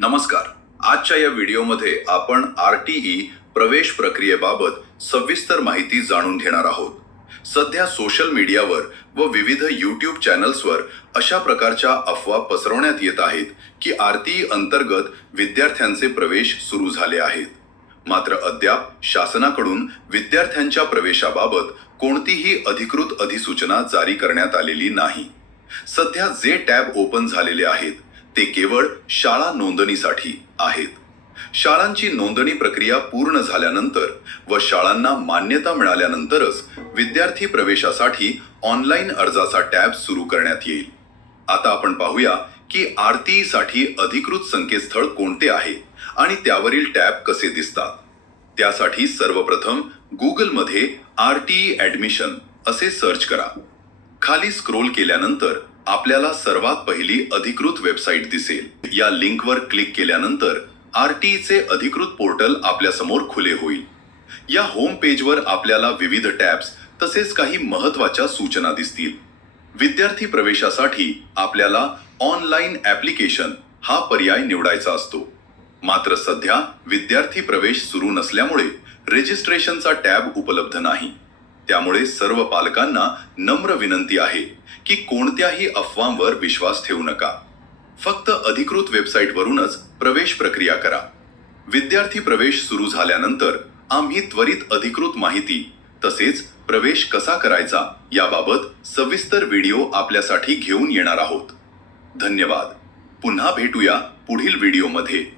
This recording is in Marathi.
नमस्कार. आजच्या या व्हिडिओमध्ये आपण RTE प्रवेश प्रक्रियेबाबत सविस्तर माहिती जाणून घेणार आहोत. सध्या सोशल मीडियावर व विविध YouTube चॅनल्सवर अशा प्रकारच्या अफवा पसरवण्यात येत आहेत की RTE अंतर्गत विद्यार्थ्यांचे प्रवेश सुरू झाले आहेत. मात्र अद्याप शासनाकडून विद्यार्थ्यांच्या प्रवेशाबाबत कोणतीही अधिकृत अधिसूचना जारी करण्यात आलेली नाही. सध्या जे टॅब ओपन झालेले आहेत ते केवळ शाळा नोंदणीसाठी आहेत. शाळांची नोंदणी प्रक्रिया पूर्ण झाल्यानंतर व शाळांना मान्यता मिळाल्यानंतरच विद्यार्थी प्रवेशासाठी ऑनलाईन अर्जाचा टॅब सुरू करण्यात येईल. आता आपण पाहूया की RTE साठी अधिकृत संकेतस्थळ कोणते आहे आणि त्यावरील टॅब कसे दिसतात. त्यासाठी सर्वप्रथम Googleमध्ये RTE ॲडमिशन असे सर्च करा. खाली स्क्रोल केल्यानंतर आपल्याला सर्वात पहिली अधिकृत वेबसाईट दिसेल. या लिंकवर क्लिक केल्यानंतर RTEचे अधिकृत पोर्टल आपल्यासमोर खुले होईल. या होम पेजवर आपल्याला विविध टॅब्स तसेच काही महत्त्वाच्या सूचना दिसतील. विद्यार्थी प्रवेशासाठी आपल्याला ऑनलाईन ॲप्लिकेशन हा पर्याय निवडायचा असतो. मात्र सध्या विद्यार्थी प्रवेश सुरू नसल्यामुळे रजिस्ट्रेशनचा टॅब उपलब्ध नाही. त्यामुळे सर्व पालकांना नम्र विनंती आहे की कोणत्याही अफवांवर विश्वास ठेवू नका. फक्त अधिकृत वेबसाईटवरूनच प्रवेश प्रक्रिया करा. विद्यार्थी प्रवेश सुरू झाल्यानंतर आम्ही त्वरित अधिकृत माहिती तसेच प्रवेश कसा करायचा याबाबत सविस्तर व्हिडिओ आपल्यासाठी घेऊन येणार आहोत. धन्यवाद. पुन्हा भेटूया पुढील व्हिडिओमध्ये.